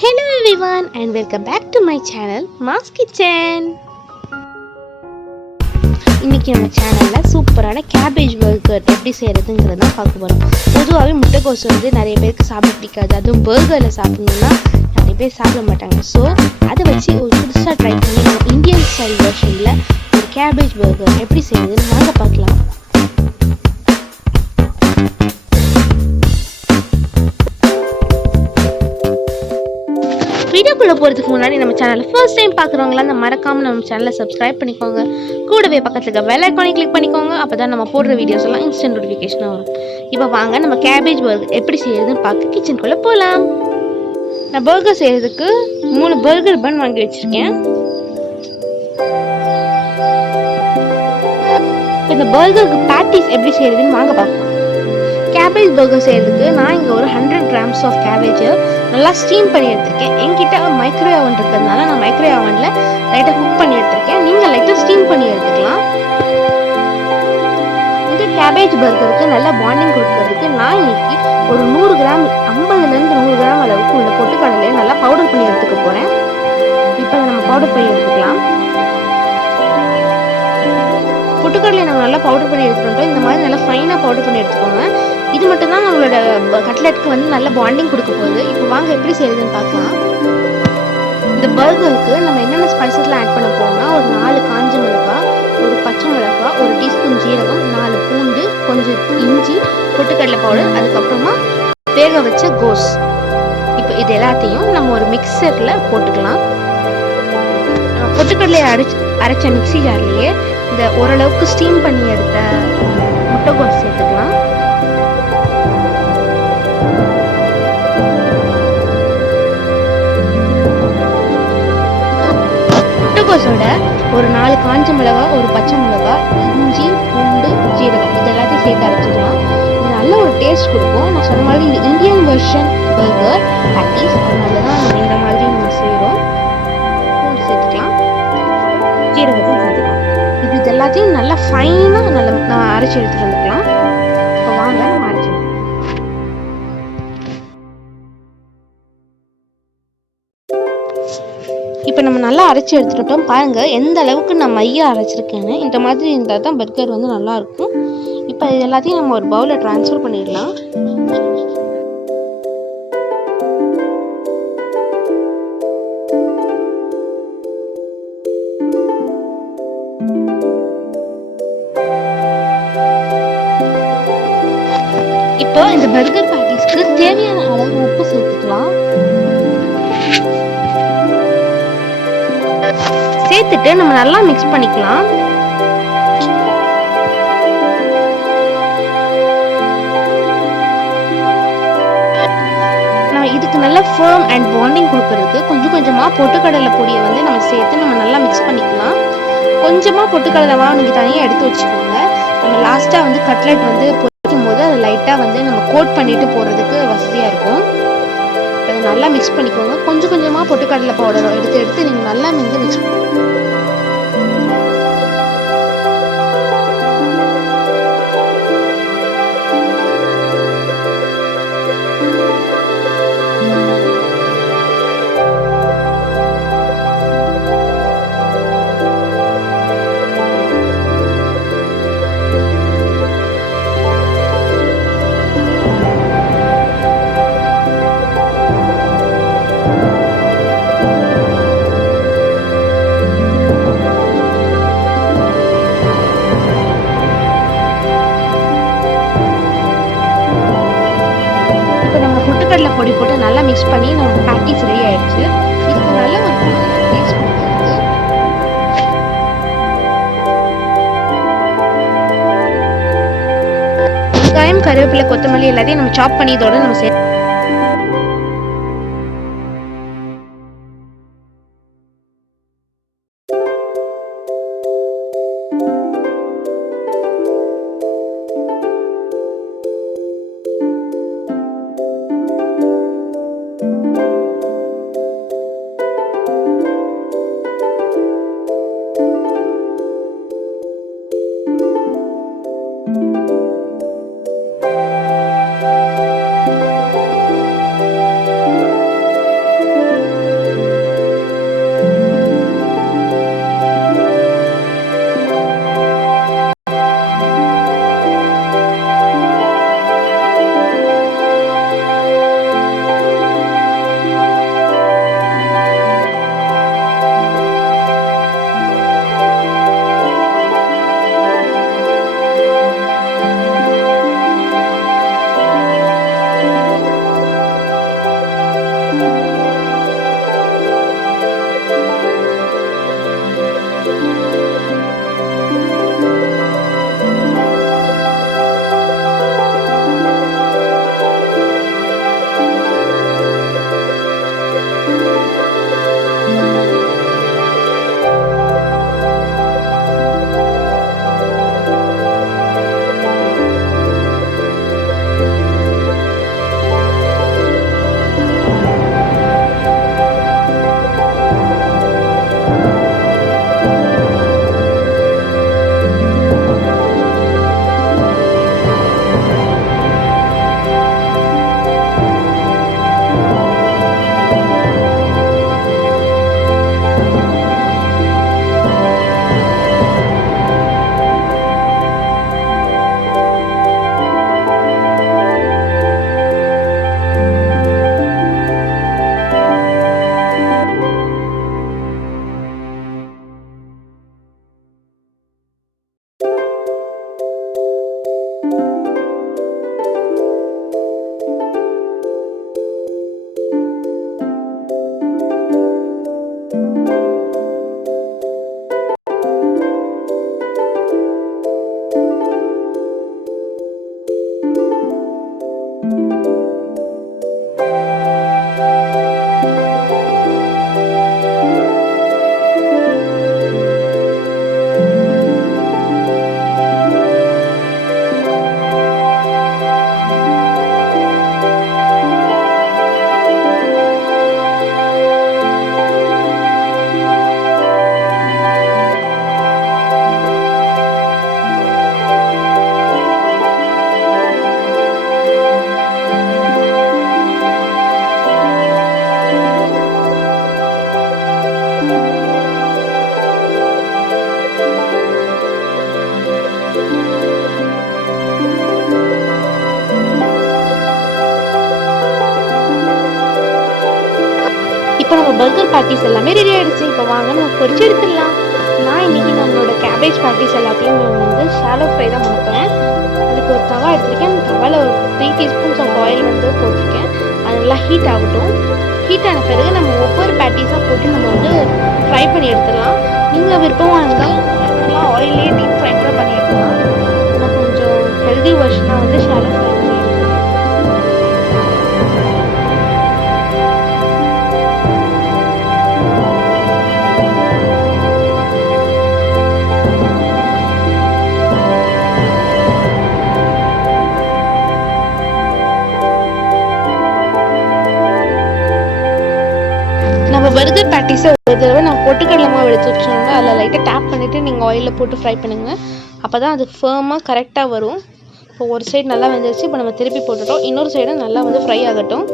Hello everyone and welcome back to my channel Ma's Kitchen. இன்னைக்கு நம்ம சேனல்ல சூப்பரான கேபேஜ் பர்கர் எப்படி செய்யறதுங்கறத தான் பார்க்க போறோம். பொதுவாகவே முட்டைக்கோஸ் நிறைய பேருக்கு சாப்பிட பிடிக்காது. அதுவும் பர்கர்ல சாப்பிடணும்னா நிறைய பேர் சாப்பிட மாட்டாங்க. ஸோ அதை வச்சு ஒரு புதுசாக ட்ரை பண்ணி நம்ம இந்தியன் ஸ்டைல் வெர்ஷன்ல ஒரு கேபேஜ் பர்கர் எப்படி செய்யறதுன்னு வாங்க பார்க்கலாம். வீடியோக்குள்ளே போகிறதுக்கு முன்னாடி நம்ம சேனலை ஃபர்ஸ்ட் டைம் பார்க்குறவங்களாம் அந்த மறக்காமல் நம்ம சேனலை சப்ஸ்கிரைப் பண்ணிக்கோங்க. கூடவே பக்கத்தில் இருக்க பெல் ஐக்கானை கிளிக் பண்ணிக்கோங்க. அப்போ தான் நம்ம போடுற வீடியோஸ் எல்லாம் இன்ஸ்டன்ட் நோட்டிஃபிகேஷனாக வரும். இப்போ வாங்க நம்ம கேபேஜ் பர்கர் எப்படி செய்யறதுன்னு பார்க்க கிச்சனுக்குள்ளே போகலாம். நான் பர்கர் செய்கிறதுக்கு 3 பர்கர் பன் வாங்கி வச்சுருக்கேன். இந்த பர்கருக்கு பேட்டிஸ் எப்படி செய்யறதுன்னு வாங்க பார்க்கலாம். கேபேஜ் பர்கர் செய்யறதுக்கு நான் இங்கே ஒரு 100 grams ஆஃப் கேபேஜை நல்லா ஸ்டீம் பண்ணி எடுத்திருக்கேன். என்கிட்ட மைக்ரோவேவ் ஓவன் இருக்கிறதுனால நான் மைக்ரோவேவ் ஓவனில் லைட்டாக குக் பண்ணி எடுத்திருக்கேன். நீங்கள் லைட்டாக ஸ்டீம் பண்ணி எடுத்துக்கலாம். இந்த கேபேஜ் பர்கருக்கு நல்லா பாண்டிங் கொடுக்கறதுக்கு நான் இன்னைக்கு ஒரு 100 கிராம் 50லேருந்து 100 கிராம் அளவுக்கு உள்ள பொட்டுக்கடலையை நல்லா பவுடர் பண்ணி எடுத்துக்க போகிறேன். இப்போ நம்ம பவுடர் பண்ணி எடுத்துக்கலாம். பொட்டுக்கடலையை நம்ம நல்லா பவுடர் பண்ணி எடுத்துக்கிட்டோம். இந்த மாதிரி நல்லா ஃபைனாக பவுடர் பண்ணி எடுத்துக்கோங்க. இது மட்டும் தான் நம்மளோட கட்லெட்டுக்கு நல்ல பாண்டிங் கொடுக்க போகுது. இப்போ வாங்க எப்படி செய்யுதுன்னு பார்க்கலாம். இந்த பர்கருக்கு நம்ம என்னென்ன ஸ்பைசஸ்லாம் ஆட் பண்ண போறோம்னா ஒரு 4 காஞ்ச மிளகாய், ஒரு பச்சை மிளகாய், ஒரு டீஸ்பூன் ஜீரகம், 4 பூண்டு, கொஞ்சம் இஞ்சி, பொட்டுக்கடலை பவுடர், அதுக்கப்புறமா வேக வச்ச கோஸ். இப்போ இது எல்லாத்தையும் நம்ம ஒரு மிக்சரில் போட்டுக்கலாம். பொட்டுக்கடலையை அரைச்ச மிக்சி ஜார்லேயே இந்த ஓரளவுக்கு ஸ்டீம் பண்ணி எடுத்த முட்டைகோஸ் சேர்த்துக்கலாம். முட்டைகோஸோட ஒரு 4 காஞ்ச மிளகாய், ஒரு பச்சை மிளகாய், இஞ்சி, பூண்டு, ஜீரகம் இது எல்லாத்தையும் சேர்த்து அரைச்சிக்கலாம். இது நல்ல ஒரு டேஸ்ட் கொடுக்கும். நான் சொன்ன மாதிரி இந்த இந்தியன் வெர்ஷன் பர்கர் பேட்டிஸ், அதனால தான் நம்ம இந்த மாதிரி நம்ம செய்கிறோம். பூண்டு சேர்த்துக்கலாம், ஜீரகத்தையும் சேர்த்துக்கலாம். இது எல்லாத்தையும் நல்லா ஃபைனாக நல்லா அரைச்சி எடுத்துகிட்டு வந்துக்கலாம். இப்போ வாங்க நம்ம அரைச்சி இப்போ நம்ம நல்லா அரைச்சி எடுத்துட்டோம். பாருங்கள் எந்த அளவுக்கு நான் மையாக அரைச்சிருக்கேன்னு. இந்த மாதிரி இருந்தால் தான் பர்கர் நல்லாயிருக்கும். இப்போ இது எல்லாத்தையும் நம்ம ஒரு பவுலில் ட்ரான்ஸ்ஃபர் பண்ணிடலாம். இப்போ இந்த பர்கர் பேட்டிஸ்க்கு தேவையான அளவு உப்பு சேர்த்துக்கலாம். சேர்த்துட்டு நம்ம நல்லா மிக்ஸ் பண்ணிக்கலாம். இதுக்கு நல்ல ஃபர்ம் அண்ட் பாண்டிங் கொடுக்கறதுக்கு கொஞ்சம் கொஞ்சமாக பொட்டுக்கடலை பொடியை நம்ம சேர்த்து நம்ம நல்லா மிக்ஸ் பண்ணிக்கலாம். கொஞ்சமாக பொட்டுக்கடலை மாவு நீங்கள் தனியாக எடுத்து வச்சுக்கோங்க. நம்ம லாஸ்ட்டாக கட்லெட் பொரிக்கும் போது அதை லைட்டாக நம்ம கோட் பண்ணிட்டு போடுறதுக்கு வசதியாக இருக்கும். அதை நல்லா மிக்ஸ் பண்ணிக்கோங்க. கொஞ்சம் கொஞ்சமாக பொட்டுக்கடலை பவுடரை எடுத்து நீங்கள் நல்லா மிக்ஸ் பண்ணி பொட்டுக்கடலை பொடி போட்டு நல்லா மிக்ஸ் பண்ணி நம்ம பேட்டிஸ் ரெடி ஆயிடுச்சு. இதுக்கு நல்ல ஒரு டேஸ்ட் கொடுக்குறது. வெங்காயம், கருவேப்பிலை, கொத்தமல்லி எல்லாத்தையும் நம்ம சாப் பண்ணி இதோட நம்ம சேர்த்து இப்போ நம்ம பர்கர் பேட்டிஸ் எல்லாமே ரெடி ஆகிடுச்சு. இப்போ வாங்க நம்ம பொரிச்சு எடுத்துடலாம். நான் இன்றைக்கி நம்மளோட கேபேஜ் பேட்டிஸ் எல்லாத்தையும் வந்து ஷாலோ ஃப்ரை தான் பண்ணுறேன். அதுக்கு ஒரு தவா எடுத்துருக்கேன். அந்த தவாவில் ஒரு 3 டீஸ்பூன்ஸ் ஆஃப் ஆயில் வந்து போட்டிருக்கேன். அது நல்லா ஹீட் ஆகட்டும். ஹீட் ஆன பிறகு நம்ம ஒவ்வொரு பேட்டிஸாக போட்டு நம்ம வந்து ஃப்ரை பண்ணி எடுத்துடலாம். நீங்கள் விருப்பமாக இருந்தால் நார்மலாக ஆயிலே டீப் ஃப்ரை கூட பண்ணி எடுத்துக்கலாம். நான் கொஞ்சம் ஹெல்தி வெர்ஷனாக வந்து ஷாலோ ஃப்ரை பண்ணி எடுத்துக்கிறேன். நம்ம பர்கர் பேட்டிஸை ஒரு தடவை நான் பொட்டுக்கடலை மாவு எடுத்து வச்சோம்னா அதில் லைட்டாக டேப் பண்ணிவிட்டு நீங்கள் ஆயிலில் போட்டு ஃப்ரை பண்ணுங்கள். அப்போ தான் அது ஃபர்மாக கரெக்டாக வரும். இப்போ ஒரு சைடு நல்லா வெந்துருச்சு. இப்போ நம்ம திருப்பி போட்டுட்டோம். இன்னொரு சைடும் நல்லா வந்து ஃப்ரை ஆகட்டும்.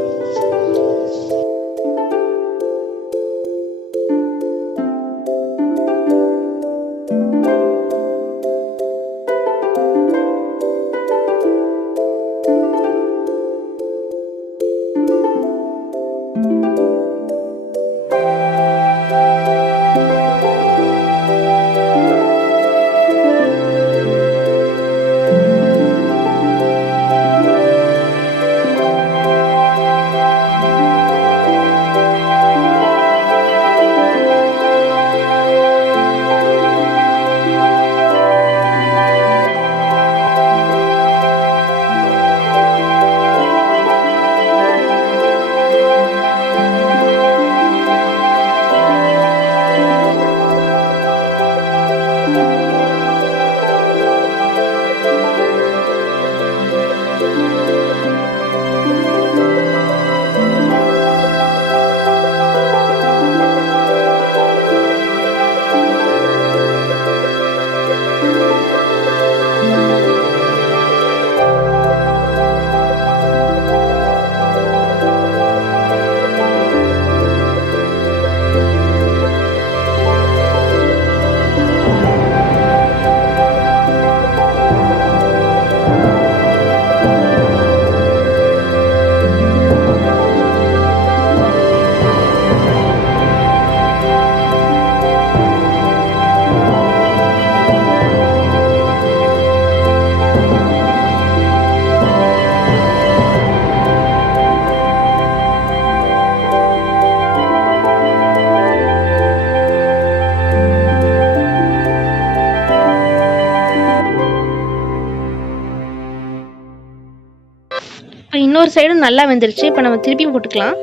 இன்னொரு சைடும் நல்லா வெந்துருச்சு. இப்போ நம்ம திருப்பியும் போட்டுக்கலாம்.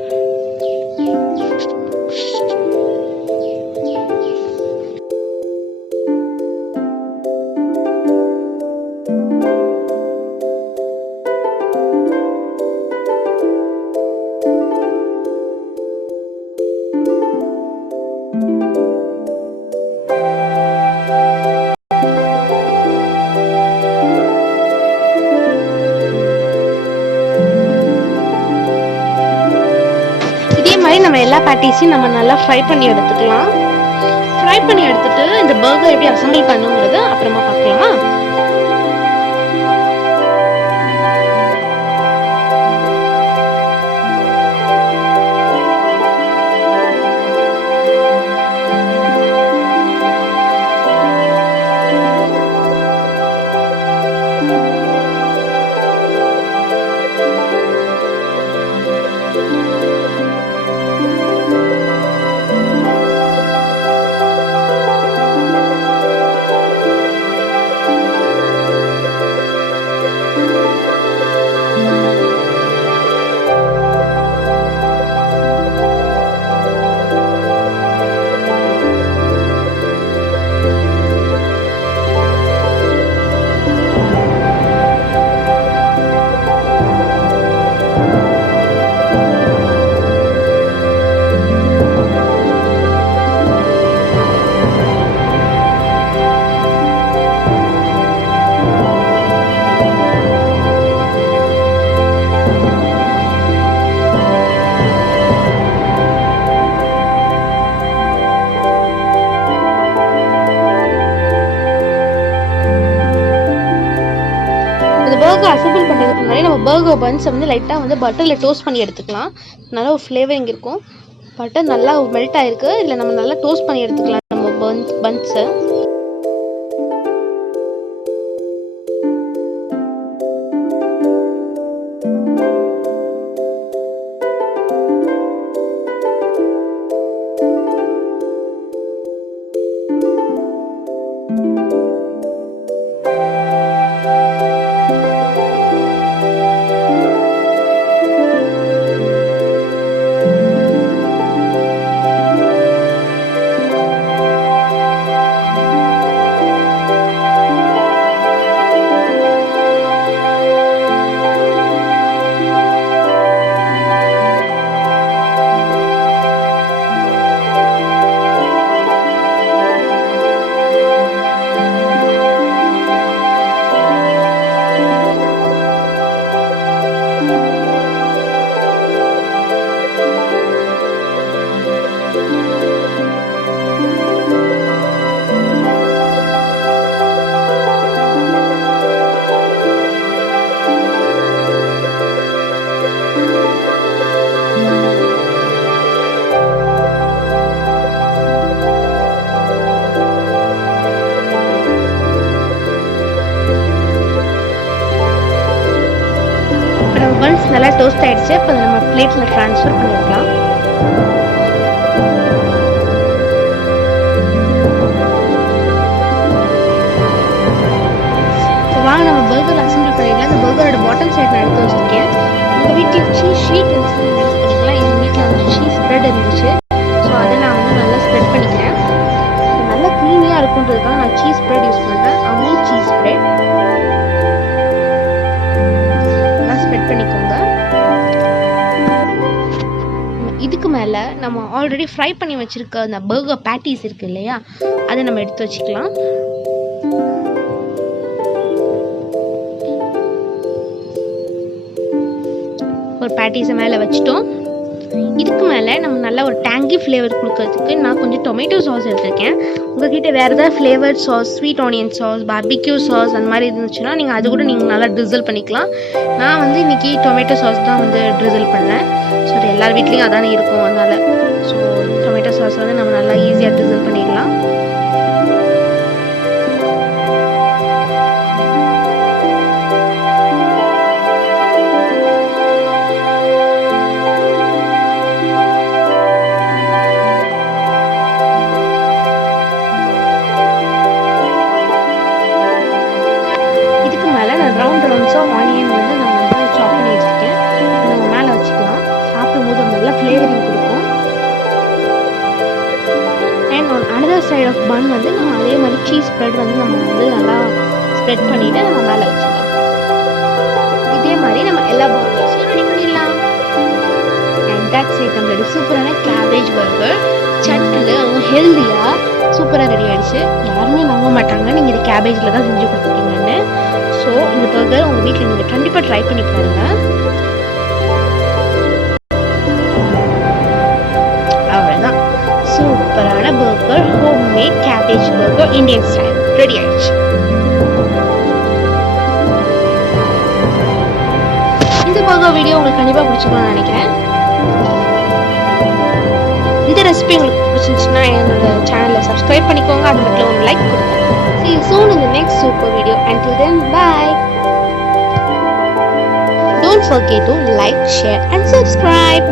நம்ம எல்லா பேட்டிஸையும் நம்ம நல்லா ஃப்ரை பண்ணி எடுத்துக்கலாம். ஃப்ரை பண்ணி எடுத்துட்டு இந்த பர்கர் எப்படி அசம்பிள் பண்ணுங்கிறது அப்புறமா பார்க்கலாமா? பர்கர் அசம்பிள் பண்ணுறதுக்கு முன்னாடி நம்ம பர்கர் பன்ஸை வந்து லைட்டாக வந்து பட்டரில் டோஸ்ட் பண்ணி எடுத்துக்கலாம். நல்லா ஒரு ஃப்ளேவரிங் இருக்கும். பட்டர் நல்லா மெல்ட் ஆகிருக்கு. இல்லை நம்ம நல்லா டோஸ்ட் பண்ணி எடுத்துக்கலாம் நம்ம பன்ஸை. பன்ஸ் நல்லா டோஸ்ட் ஆகிடுச்சு. இப்போ நம்ம பிளேட்டில் ட்ரான்ஸ்ஃபர் பண்ணிக்கலாம். வாங்க நம்ம பர்கர் அசம்பிள் பண்ணிடலாம். இந்த பர்கரோட பாட்டம் சைட் நான் எடுத்து வச்சுருக்கேன். உங்கள் வீட்டில் சீஸ் ஷீட் இருந்துச்சு யூஸ் பண்ணிக்கலாம். எங்கள் வீட்டில் வந்து சீஸ் ஸ்ப்ரெட் இருந்துச்சு. ஸோ அதை நான் வந்து நல்லா ஸ்ப்ரெட் பண்ணிக்கிறேன். நல்லா க்ரீமியாக இருக்குன்றதுக்காக நான் சீஸ் ஸ்ப்ரெட் யூஸ் பண்ணுறேன். அமுல் சீஸ் ஸ்ப்ரெட் ஸ்ப்ரெட் பண்ணிக்கோங்க. இதுக்கு மேலே நம்ம ஆல்ரெடி ஃப்ரை பண்ணி வச்சுருக்க அந்த பர்கர் பேட்டிஸ் இருக்குது இல்லையா, அதை நம்ம எடுத்து வச்சுக்கலாம். ஒரு பேட்டிஸை மேலே வச்சுட்டோம். இதுக்கு மேலே நம்ம நல்லா ஒரு டேங்கி ஃப்ளேவர் கொடுக்கறதுக்கு நான் கொஞ்சம் டொமேட்டோ சாஸ் எடுத்துருக்கேன். உங்கள்கிட்ட வேறு ஏதாவது flavoured sauce, sweet onion sauce, barbecue sauce அந்த மாதிரி இருந்துச்சுன்னா நீங்கள் அது கூட நீங்கள் நல்லா ட்ரிசில் பண்ணிக்கலாம். நான் வந்து இன்றைக்கி டொமேட்டோ சாஸ் தான் வந்து ட்ரிசில் பண்ணேன். ஸோ அது எல்லார் வீட்லேயும் அதானே இருக்கும். அதனால் ஸோ டொமேட்டோ சாஸ் வந்து நம்ம நல்லா ஈஸியாக ட்ரிசில் பண்ணிடலாம். ரவுண்ட் ரவுண்ட்ஸாக ஆனியன் வந்து நான் வந்து சாப் பண்ணி வச்சுருக்கேன். அதர் சைட் ஆஃப் பன் வந்து நம்ம அதே மாதிரி சீஸ் ஸ்ப்ரெட் வந்து நம்ம வந்து நல்லா ஸ்ப்ரெட் பண்ணிவிட்டு நம்ம மேலே வச்சுக்கலாம். இதே மாதிரி நம்ம எல்லா பர்கர்ஸையும் ரெடி பண்ணிடலாம். And that's it. நம்மளோட சூப்பரான கேபேஜ் பர்கர் சட்டில் ஹெல்த்தியாக சூப்பராக ரெடி ஆகிடுச்சு. யாருமே நம்ப மாட்டாங்க நீங்கள் இது கேபேஜில் தான் செஞ்சு கொடுத்துருக்கீங்கன்னு. ஸோ இந்த பர்கர் உங்கள் வீட்டில் நீங்கள் கண்டிப்பாக ட்ரை பண்ணி பாருங்கள். அவ்வளோதான், சூப்பரான burger, home made cabbage burger Indian style ready ஆயிடுச்சு. இந்த பர்கர் வீடியோ உங்களுக்கு கண்டிப்பாக பிடிச்சிருக்கும்னு நினைக்கிறேன். இந்த ரெசிபி உங்களுக்கு பிடிச்சிருந்துச்சுன்னா என்னோட சேனலை சப்ஸ்கிரைப் பண்ணிக்கோங்க. அது மட்டும் ஒரு லைக் கொடுங்க. See you soon in the next super video. Until then, bye. Don't forget to like, share and subscribe.